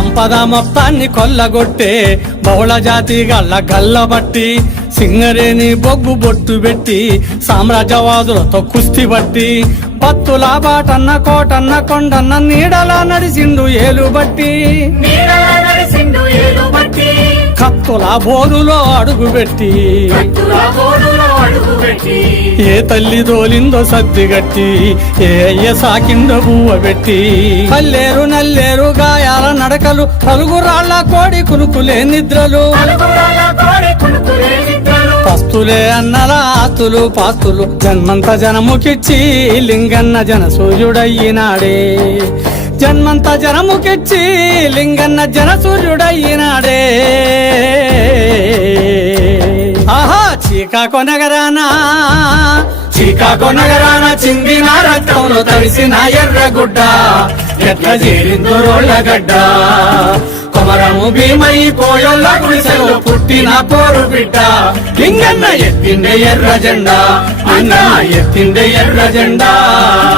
సంపద మొత్తాన్ని కొల్లగొట్టే బహుళ జాతి గల్ల గల్లబట్టి సింగరేని బొగ్గు బొట్టు పెట్టి సామ్రాజ్యవాదులతో కుస్తీ బట్టి పత్తుల బాటన్న కోటన్న కొండన్న నీడలా నడిసిండు ఏలుబట్టి కత్తుల బోరులో అడుగుపెట్టి ఏ తల్లి దోలిందో సర్దిగట్టి ఏ అయ్య సాకిందో బువ్వ పెట్టి పల్లేరు నల్లేరు గాయాల నడకలు పలుగురాళ్ళ కోడి కునుకులే నిద్రలు పస్తులే అన్నల ఆస్తులు పాస్తులు జన్మంత జనముకిచ్చి లింగన్న జన సూర్యుడయ్యినాడే జన్మంత జనముకిచ్చి లింగన్న జన సూర్యుడయ్యినాడే ఆహా చీకాకో నగరాన చిందిన రక్తంలో తడిసిన ఎర్రగుడ్డ ఎట్లా చేరిందో రోళ్ళగడ్డ కొమరము భీమయ్య కోయొల్ల గుడిసెలో పుట్టిన పోరు బిడ్డ లింగన్న ఎత్తిండే ఎర్ర జెండా అన్న ఎత్తిండే ఎర్ర జెండా